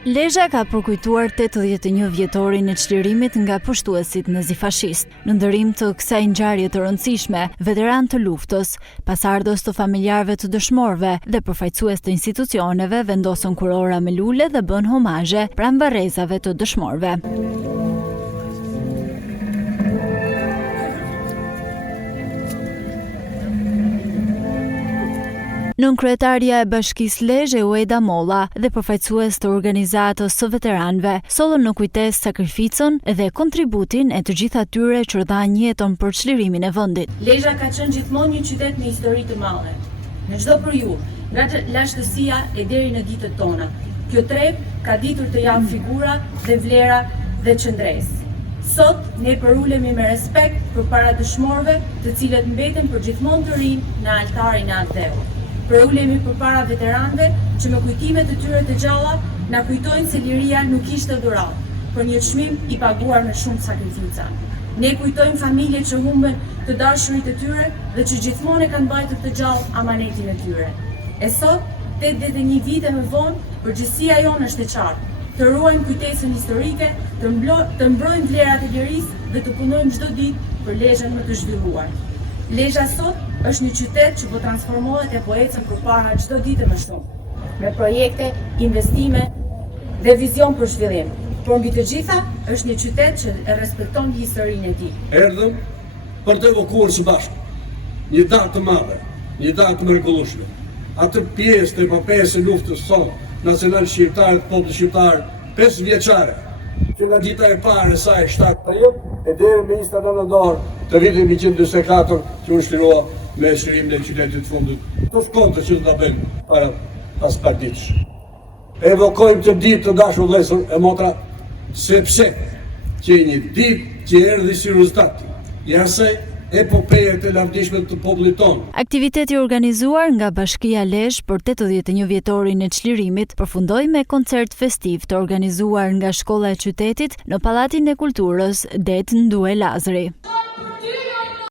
Lezhë ka përkujtuar 81 vjetorin e çlirimit nga pushtuesit nazifashist. Në ndërim të kësaj ngjarje të rëndësishme, veteran të luftës, pasardhës të familjarëve të dëshmorëve dhe përfaqësues të institucioneve vendosën kurora me lule dhe bën homazhe pranë varrezave të dëshmorëve. Nënkretarja e Bashkisë Lezhë Ueda Molla dhe përfaqësues të organizatës së veteranëve sollën në kujtesë sakrificën dhe kontributin e të gjithë atyre që dhanë jetën për çlirimin e vendit. Lezhë ka qenë gjithmonë një qytet me histori të madhe. Në çdo periudhë, nga lashtësia e deri në ditët tona, kjo treg ka ditur të japë figura dhe vlera dhe qëndresë. Sot ne përulemi me respekt përpara dëshmorëve, të cilët mbeten përgjithmonë të rinj në altarin e Atë-Dheut. Përulemi përpara veteranëve që me kujtimet e tyre të gjalla na kujtojnë se liria nuk ishte dhuratë, por një çmim i paguar me shumë sakrifica. Ne kujtojmë familjet që humben të dashurit e tyre dhe që gjithmonë kanë mbajtur të gjallë amanetin e tyre. E sot, 81 vite më vonë, përgjegjësia jonë është e qartë: të ruajmë kujtesën historike, të mbrojmë vlerat e lirisë dhe të punojmë çdo ditë për Lezhën më të zhvilluar. Lezhë sot është një qytet që po transformohet e po ecën përpara çdo ditë më shumë, me projekte, investime dhe vizion për zhvillim. Por mbi të gjitha, është një qytet që e respekton historinë e tij. Erdhëm për të evokuar së bashku një datë të madhe, një datë të mrekullueshme. Atë pjesë të epopejës së luftës sonë nacionale shqiptare të popullit shqiptar 5 vjeçare, që nga dita e parë e saj 7 prill e deri me 29 nëntor të vitit 1944 që u shtyrua me shtirimin e qytetit fundit. Të shkonte që do ta bëjmë para pas partitës. Evokojmë të ditë të dashur vëllezër e motra, sepse që një ditë që erdhi si rezultat i asaj epopeje të lavdishme të popullit tonë. Aktiviteti organizuar nga Bashkia Lezhë për 81 vjetorin e çlirimit përfundoi me koncert festiv të organizuar nga Shkolla e Qytetit në Pallatin e Kulturës Det Ndue Lazari.